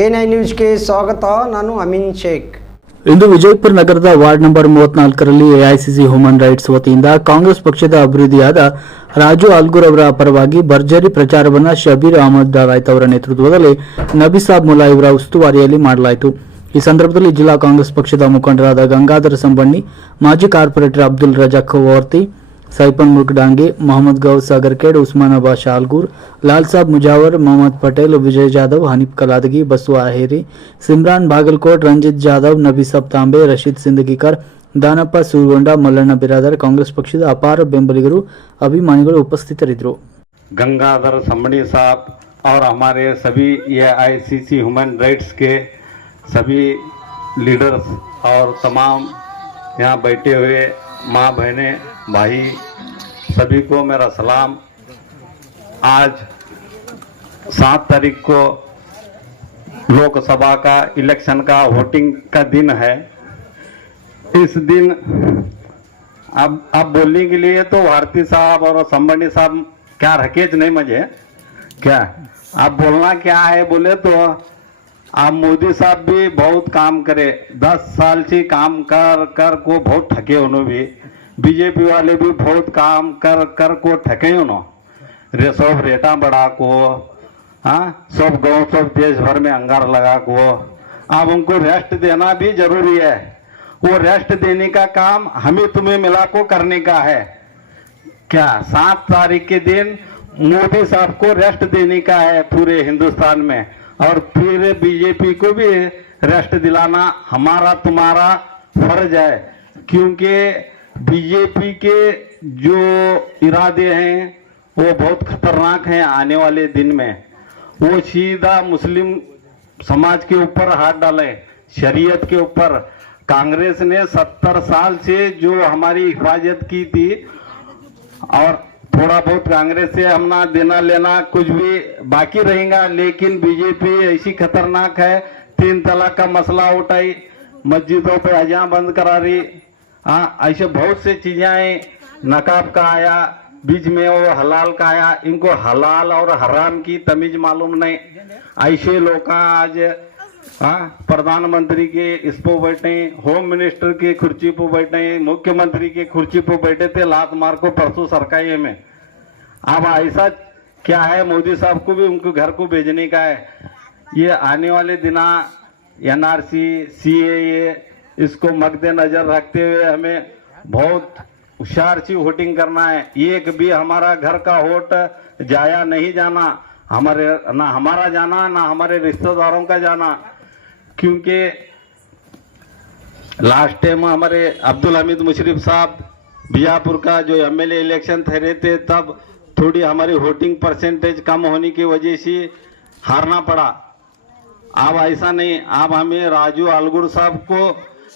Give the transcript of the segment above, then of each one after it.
I ನ್ಯೂಸ್ಗೆ ಸ್ವಾಗತ. ನಾನು ಅಮಿನ್ ಶೇಖ್. ಇಂದು ವಿಜಯಪುರ ನಗರದ ವಾರ್ಡ್ ನಂಬರ್ ಮೂವತ್ನಾಲ್ಕರಲ್ಲಿ ಎಐಸಿಸಿ ಹ್ಯೂಮನ್ ರೈಟ್ಸ್ ವತಿಯಿಂದ ಕಾಂಗ್ರೆಸ್ ಪಕ್ಷದ ಅಭಿವೃದ್ಧಿಯಾದ ರಾಜು ಆಲ್ಗೂರ್ ಅವರ ಪರವಾಗಿ ಭರ್ಜರಿ ಪ್ರಚಾರವನ್ನು ಶಬೀರ್ ಅಹಮದ್ ಡಾರಾಯ್ತ್ ಅವರ ನೇತೃತ್ವದಲ್ಲಿ ನಬಿಸಾಬ್ ಮುಲಾಯ್ ಇವರ ಉಸ್ತುವಾರಿಯಲ್ಲಿ ಮಾಡಲಾಯಿತು. ಈ ಸಂದರ್ಭದಲ್ಲಿ ಜಿಲ್ಲಾ ಕಾಂಗ್ರೆಸ್ ಪಕ್ಷದ ಮುಖಂಡರಾದ ಗಂಗಾಧರ ಸಂಬಣ್ಣಿ, ಮಾಜಿ corporator Abdul Razak ಖವಾರ್ತಿ siphon milk Dange Mohammed ಗೌ ಸಾಗರ್ಕೇಡ್ ಉಸ್ಮಾನಾಬಾ ಶಾಲ್ಗೂರ್ ಲಾಲ್ ಸಾಬ್ ಮುಜಾವರ್ ಮೊಹಮ್ಮದ್ ಪಟೇಲ್ ವಿಜಯ್ ಜಾಧವ್ ಹನೀಫ್ ಕಲಾದಗಿ ಬಸು ಆಹೇರಿ ಸಿಮ್ರಾನ್ ಬಾಗಲ್ಕೋಟ್ ರಂಜಿತ್ ಜಾಧವ್ ನಬೀಸಬ್ ತಾಂಬೆ ರಶೀದ್ ಸಿಂದಗಿಕರ್ ದಾನಪ್ಪ ಸೂರ್ಗೊಂಡ ಮಲ್ಲಣ್ಣ ಬಿರಾದರ್ ಕಾಂಗ್ರೆಸ್ ಪಕ್ಷದ ಅಪಾರ ಬೆಂಬಲಿಗರು ಅಭಿಮಾನಿಗಳು ಉಪಸ್ಥಿತರಿದ್ದರು गंगाधर समणी साहब और हमारे सभी ये आईसीसी ह्यूमन राइट्स के सभी लीडर्स और तमाम यहाँ बैठे हुए माँ बहनें, भाई, सभी को मेरा सलाम। आज सात तारीख को लोकसभा का, इलेक्शन का, वोटिंग का दिन है। इस दिन अब अब बोलने के लिए तो भारती साहब और संबंधी साहब क्या रखेज नहीं मुझे क्या? अब बोलना क्या है बोले तो अब मोदी साहब भी बहुत काम करे। दस साल से काम कर कर को बहुत ठगे उन्होंने भी। बीजेपी वाले भी बहुत काम कर कर को ठगे उन्होंने रे, सब रेटा बढ़ा को हाँ सब गाँव, सब देश भर में अंगार लगा को। अब उनको रेस्ट देना भी ज़रूरी है। वो रेस्ट देने का काम हमें तुम्हें मिला को करने का है। क्या सात तारीख के दिन मोदी साहब को रेस्ट देने का है पूरे हिंदुस्तान में? और फिर बीजेपी को भी रेस्ट दिलाना हमारा तुम्हारा फ़र्ज़ है, क्योंकि बीजेपी के जो इरादे हैं, वो बहुत खतरनाक हैं आने वाले दिन में। वो सीधा मुस्लिम समाज के ऊपर हाथ डाले, शरीयत के ऊपर। कांग्रेस ने सत्तर साल से जो हमारी हिफाजत की थी, और थोड़ा बहुत कांग्रेस से हमना देना लेना कुछ भी बाकी रहेगा, लेकिन बीजेपी ऐसी खतरनाक है, तीन तलाक का मसला उठाई, मस्जिदों पे अजान बंद करा रही हाँ ऐसे बहुत से चीज़ें नकाब का आया, बीच में वो हलाल का आया, इनको हलाल और हराम की तमीज मालूम नहीं। ऐसे लोग आज हाँ प्रधानमंत्री के इस पर बैठे, होम मिनिस्टर की कुर्सी पर बैठे, मुख्यमंत्री की कुर्सी पर बैठे थे, लात मार को परसों सरकाई में अब ऐसा क्या है, मोदी साहब को भी, उनको घर को भेजने का है। ये आने वाले दिना N R C NRC, CAA, इसको मद्देनजर रखते हुए हमें बहुत होशियार सी वोटिंग करना है। एक भी हमारा घर का वोट जाया नहीं जाना, हमारे, ना हमारा जाना, ना हमारे रिश्तेदारों का जाना। क्योंकि लास्ट टाइम हमारे अब्दुल हमीद मुशरफ साहब बीजापुर का जो एमएलए इलेक्शन ठहरे थे तब थोड़ी हमारी वोटिंग परसेंटेज कम होने की वजह से हारना पड़ा। अब ऐसा नहीं, अब हमें राजू अलगुड़ साहब को,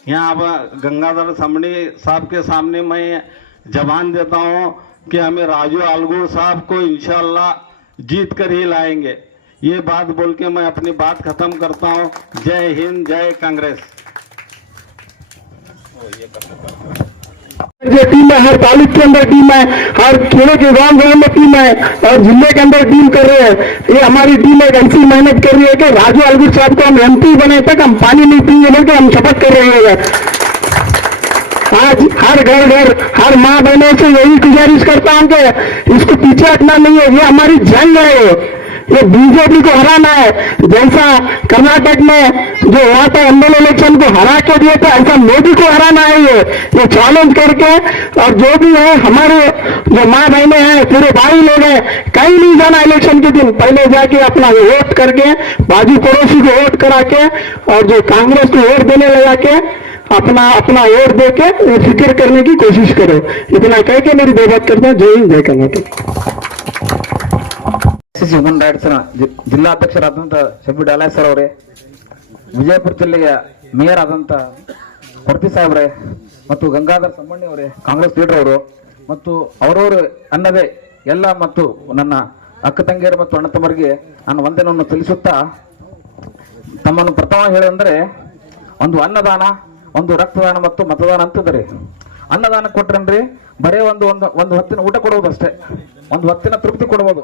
यहाँ अब गंगाधर समणी साहब के सामने मैं जवान देता हूँ कि हमें राजू अलगुड़ साहब को इंशाल्लाह जीत कर ही लाएँगे। ये बात बोल के मैं अपनी बात खत्म करता हूँ। जय हिंद, जय कांग्रेस। जो टीम है हर तालुक के अंदर टीम है, हर खेड़े के गाँव गाँव में टीम है, और ज़िले के अंदर टीम कर रहे हैं। ये हमारी टीम एक ऐसी मेहनत कर रही है कि राजू अलगुट साहब को हम एमपी बने, तक हम पानी नहीं पीएँगे बोल के हम शपथ कर रहे हैं। आज हर घर घर, हर माँ बहनों से यही गुजारिश करता हूँ कि इसको पीछे हटना नहीं है, ये हमारी जंग है। ये बीजेपी को हराना है, जैसा कर्नाटक में जो हुआ था एमएलए इलेक्शन को हरा के दिए थे, ऐसा मोदी को हराना है ये ये चैलेंज करके। और जो भी है, हमारे जो माँ बहने हैं, पूरे भाई लोग हैं, कहीं नहीं जाना इलेक्शन के दिन। पहले जाके अपना वोट करके, बाजू पड़ोसी को वोट करा के और जो कांग्रेस को वोट देने लगा के अपना अपना वोट दे के फ़िक्र करने की कोशिश करो। इतना कह के मेरी दो बात करता हूँ। जय हिंद, जय कर्नाटक। ಎಸ್ ಹ್ಯೂಮನ್ ರೈಟ್ಸ್ ಜಿಲ್ಲಾಧ್ಯಕ್ಷರಾದಂಥ ಶಬ್ಬಿ ಡಾಲಾಯ್ ಸರ್ ಅವರೇ, ವಿಜಯಪುರ ಜಿಲ್ಲೆಯ ಮೇಯರ್ ಆದಂಥ ಹೊರತಿ ಸಾಹೇಬ್ರೆ ಮತ್ತು ಗಂಗಾಧರ್ ಸಂಬಣ್ಣಿ ಅವರೇ, ಕಾಂಗ್ರೆಸ್ ಲೀಡರ್ ಅವರು, ಮತ್ತು ಅವರವರು ಅನ್ನದೇ ಎಲ್ಲ ಮತ್ತು ನನ್ನ ಅಕ್ಕ ತಂಗಿಯರು ಮತ್ತು ಅಣ್ಣ ತಮ್ಮರಿಗೆ ನಾನು ವಂದನವನ್ನು ತಿಳಿಸುತ್ತಾ ತಮ್ಮನ್ನು ಪ್ರಥಮ ಹೇಳಂದ್ರೆ ಒಂದು ಅನ್ನದಾನ, ಒಂದು ರಕ್ತದಾನ ಮತ್ತು ಮತದಾನ ಅಂತಿದ್ದಾರೆ ಅನ್ನದಾನ ಕೊಟ್ರನ್ರಿ, ಬರೇ ಒಂದು ಒಂದು ಒಂದು ಹೊತ್ತಿನ ಊಟ ಕೊಡುವುದು ಅಷ್ಟೇ ಒಂದು ಹೊತ್ತಿನ ತೃಪ್ತಿ ಕೊಡ್ಬೋದು.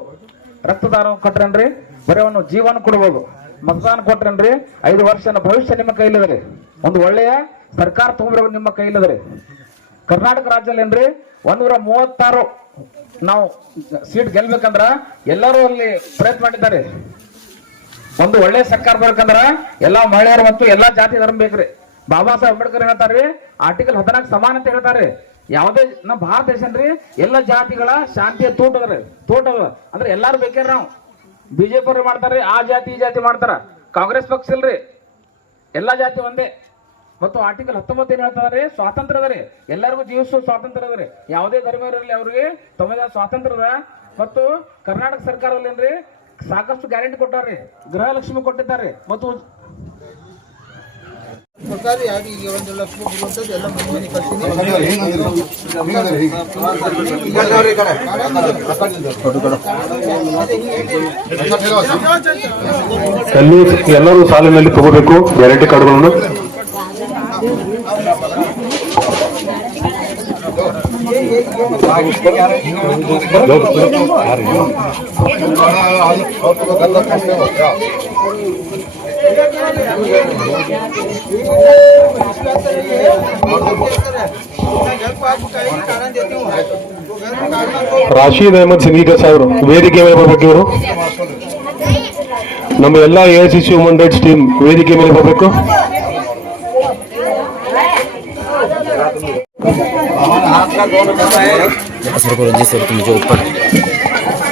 ರಕ್ತದಾನ ಕೊಟ್ರೇನ್ರಿ? ಬರೀ ಅವನು ಜೀವನ ಕೊಡ್ಬೋದು. ಮತದಾನ ಕೊಟ್ರೇನ್ರಿ? ಐದು ವರ್ಷನ ಭವಿಷ್ಯ ನಿಮ್ಮ ಕೈಲಿದ್ರಿ. ಒಂದು ಒಳ್ಳೆಯ ಸರ್ಕಾರ ತಗೊಂಡ್ರೆ ನಿಮ್ಮ ಕೈಲಿದ್ರಿ. ಕರ್ನಾಟಕ ರಾಜ್ಯದಲ್ಲಿ ಏನ್ರಿ? ಒಂದೂರ ಮೂವತ್ತಾರು ನಾವು ಸೀಟ್ ಗೆಲ್ಬೇಕಂದ್ರ ಎಲ್ಲರೂ ಅಲ್ಲಿ ಪ್ರಯತ್ನ ಮಾಡಿದ್ದಾರೆ. ಒಂದು ಒಳ್ಳೆ ಸರ್ಕಾರ ಬರ್ಬೇಕಂದ್ರ ಎಲ್ಲಾ ಮಹಿಳೆಯರು ಮತ್ತು ಎಲ್ಲಾ ಜಾತಿ ಧರ್ಮ ಬೇಕ್ರಿ. ಬಾಬಾ ಸಾಹೇಬ್ ಅಂಬೇಡ್ಕರ್ ಹೇಳ್ತಾರ್ರಿ? ಆರ್ಟಿಕಲ್ ಹದಿನಾಲ್ಕು ಸಮಾನತೆ ಹೇಳ್ತಾರ್ರಿ. ಯಾವುದೇ ನಮ್ಮ ಭಾರತ ದೇಶ ರೀ ಎಲ್ಲ ಜಾತಿಗಳ ಶಾಂತಿಯ ತೋಟ ತೋಟಗಳು ತೋಟ ಅದ. ಅಂದ್ರೆ ಎಲ್ಲಾರು ಬೇಕ್ರಿ ನಾವು? ಬಿಜೆಪಿ ಅವ್ರು ಮಾಡ್ತಾರ್ರಿ ಆ ಜಾತಿ, ಈ ಜಾತಿ ಮಾಡ್ತಾರ. ಕಾಂಗ್ರೆಸ್ ಪಕ್ಷ ಇಲ್ರಿ. ಎಲ್ಲಾ ಜಾತಿ ಒಂದೇ. ಮತ್ತು ಆರ್ಟಿಕಲ್ ಹತ್ತೊಂಬತ್ತು ಏನ್ ಹೇಳ್ತಾರೆ ಸ್ವಾತಂತ್ರ್ಯ ಅದ ಎಲ್ಲರಿಗೂ ಜೀವಿಸುವ ಸ್ವಾತಂತ್ರ್ಯ ಅದ ರೀ. ಯಾವುದೇ ಧರ್ಮ ಇರಲಿ ಅವ್ರಿಗೆ, ತಮ್ಮದ ಸ್ವಾತಂತ್ರ್ಯ ಮತ್ತು ಕರ್ನಾಟಕ ಸರ್ಕಾರದಲ್ಲಿ ಏನ್ರಿ, ಸಾಕಷ್ಟು ಗ್ಯಾರಂಟಿ ಕೊಟ್ಟಾರ್ರಿ ಗೃಹಲಕ್ಷ್ಮಿ ಕೊಟ್ಟಿದ್ದಾರೆ ಮತ್ತು ಸರ್ಕಾರಿಯಾಗಿ ಈಗ ಒಂದು ಲಕ್ಷ ಕೊಡುವಂಥದ್ದು ಎಲ್ಲ ಮನೆ ಮನೆ ಕಳಿಸ್ತೀನಿ ಎಲ್ಲರೂ ಸಾಲಿನಲ್ಲಿ ತಗೋಬೇಕು. ಗ್ಯಾರಂಟಿ ಕಾರ್ಡ್ಗಳನ್ನು. ರಾಶೀದ್ ಅಹಮದ್ ಸಿಂಗಿಕರ್ ಸಾಹೇಬರು ವೇದಿಕೆ ಮೇಲೆ ಬರ್ಬೇಕು ಇವರು. ನಮ್ಮ ಎಲ್ಲ A C C human rights team ವೇದಿಕೆ ಮೇಲೆ ಬರಬೇಕು.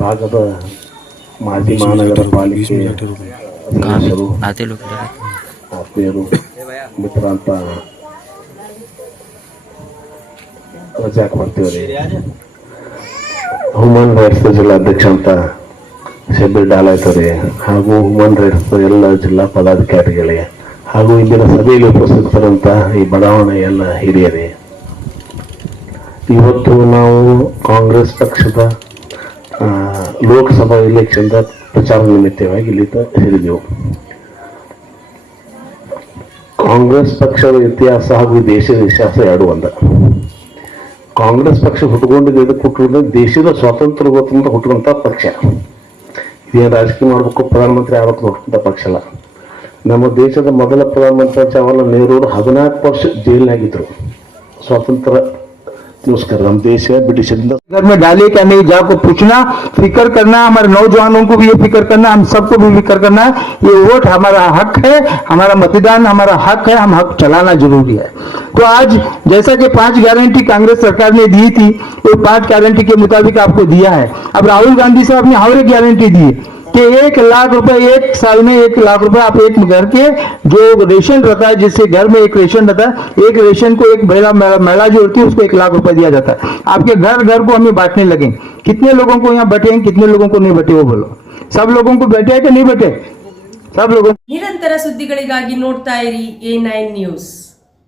ಭಾಗದ ಮಾಜಿ ಮಹಾನಗರ ಪಾಲಿಕೆ ಸದಸ್ಯರು ಆತ್ಮೀಯರು ಮಿತ್ರ ಅಂತ ರಜಾಕ್ ಬರ್ತೀವ್ರಿ ಹ್ಯೂಮನ್ ರೈಟ್ಸ್ ಜಿಲ್ಲಾಧ್ಯಕ್ಷ ಅಂತ ಶಬ್ಬೀರ್ ಡಾಲಾಯ್ತವ್ರಿ ಹಾಗೂ ಹ್ಯೂಮನ್ ರೈಟ್ಸ್ ಎಲ್ಲ ಜಿಲ್ಲಾ ಪದಾಧಿಕಾರಿಗಳಿಗೆ ಹಾಗೂ ಇಂದಿನ ಸಭೆಯಲ್ಲಿ ಉಪಸ್ಥಿತರಂತ ಈ ಬಡಾವಣೆ ಎಲ್ಲ ಹಿರಿಯರೇ ಇವತ್ತು ನಾವು ಕಾಂಗ್ರೆಸ್ ಪಕ್ಷದ ಲೋಕಸಭಾ ಎಲೆಕ್ಷನ್ದ ಪ್ರಚಾರ ನಿಮಿತ್ತವಾಗಿ ಇಲ್ಲಿ ಹೇಳಿದೆವು ಕಾಂಗ್ರೆಸ್ ಪಕ್ಷದ ಇತಿಹಾಸ ಹಾಗೂ ದೇಶದ ಇತಿಹಾಸ ಎರಡು ಒಂದ. ಕಾಂಗ್ರೆಸ್ ಪಕ್ಷ ಹುಟ್ಕೊಂಡಿದ್ದು ಇದಕ್ಕೆ ದೇಶದ ಸ್ವಾತಂತ್ರ್ಯ ಗೊತ್ತಂತ ಹುಟ್ಟುವಂಥ ಪಕ್ಷ. ಇದೇನು ರಾಜಕೀಯ ಮಾಡಬೇಕು, ಪ್ರಧಾನಮಂತ್ರಿ ಆಗಬೇಕು ಹುಟ್ಟುವಂಥ ಪಕ್ಷ ಅಲ್ಲ. ನಮ್ಮ ದೇಶದ ಮೊದಲ ಪ್ರಧಾನಮಂತ್ರಿ ಜವಾಹರ್ಲಾಲ್ ನೆಹರು ಹದಿನಾಲ್ಕು ವರ್ಷ ಜೈಲಿನಾಗಿದ್ರು. ಸ್ವಾತಂತ್ರ್ಯ नमस्कार है। ब्रिटिश घर में डाले क्या नहीं जा को पूछना। फ़िक्र करना, हमारे नौजवानों को भी ये फ़िक्र करना, हम सबको भी फ़िक्र करना है। ये वोट हमारा हक है, हमारा मतदान, हमारा हक है, हम हक चलाना ज़रूरी है। तो आज, जैसा कि पाँच गारंटी कांग्रेस सरकार ने दी थी, वो पाँच गारंटी के मुताबिक आपको दिया है। अब राहुल गांधी साहब ने एक गारंटी दी। है कि एक लाख रुपए एक साल में एक लाख रुपए आप एक घर के जो रेशन रहता है जिससे घर में एक रेशन रहता है एक रेशन को एक महिला महिला जो होती है उसको एक लाख रुपए दिया जाता है आपके घर घर को हमें बांटने लगे कितने लोगों को यहाँ बैठे हैं कितने लोगों को नहीं बैठे वो बोलो सब लोगों को बैठे हैं कि नहीं बैठे सब लोगों ನಿರಂತರ ಸುದ್ದಿಗಳಿಗಾಗಿ ನೋಡ್ತಾ ಇರಿ ಎ ನೈನ್ ನ್ಯೂಸ್